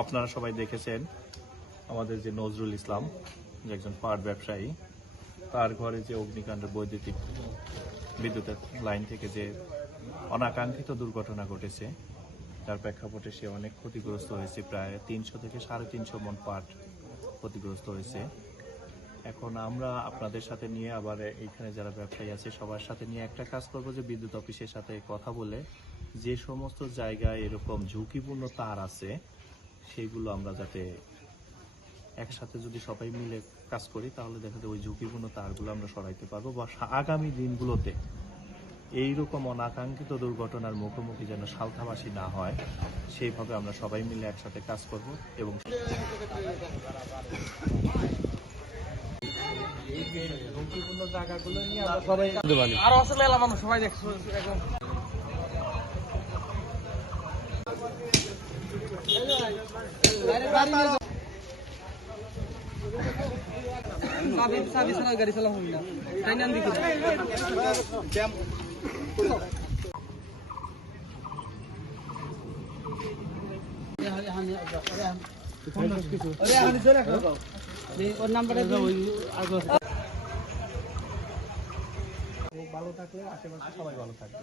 আপনারা সবাই দেখেছেন আমাদের যে নজরুল ইসলাম, যে একজন পাট ব্যবসায়ী, তার ঘরে যে অগ্নিকাণ্ডের বৈদ্যুতিক বিদ্যুতের লাইন থেকে যে অনাকাঙ্ক্ষিত দুর্ঘটনা ঘটেছে, তার প্রেক্ষাপটে সে অনেক ক্ষতিগ্রস্ত হয়েছে। প্রায় 300 থেকে 350 মন পাট ক্ষতিগ্রস্ত হয়েছে। এখন আমরা আপনাদের সাথে নিয়ে আবার এইখানে যারা ব্যবসায়ী আছে সবার সাথে নিয়ে একটা কাজ করব, যে বিদ্যুৎ অফিসের সাথে কথা বলে যে সমস্ত জায়গায় এরকম ঝুঁকিপূর্ণ তার আছে সেইগুলো আমরা যাতে একসাথে যদি সবাই মিলে কাজ করি, তাহলে দেখা যায় ওই ঝুঁকিপূর্ণ তারগুলো আমরা সরাইতে পারবো, বা আগামী দিনগুলোতে এইরকম অনাকাঙ্ক্ষিত দুর্ঘটনার মুখোমুখি যেন সালথাবাসী না হয়, সেইভাবে আমরা সবাই মিলে একসাথে কাজ করব। এবং ঝুঁকিপূর্ণ জায়গাগুলো নিয়ে আমরা সবাই আরো আছে মেলা মানুষ সবাই দেখছো এখন সাবি ছাড়া গাড়ি চালানো হয় না, তাই না? দেখি ওর নাম্বারটা ভালো থাকলে আশেপাশে সবাই ভালো থাকবে।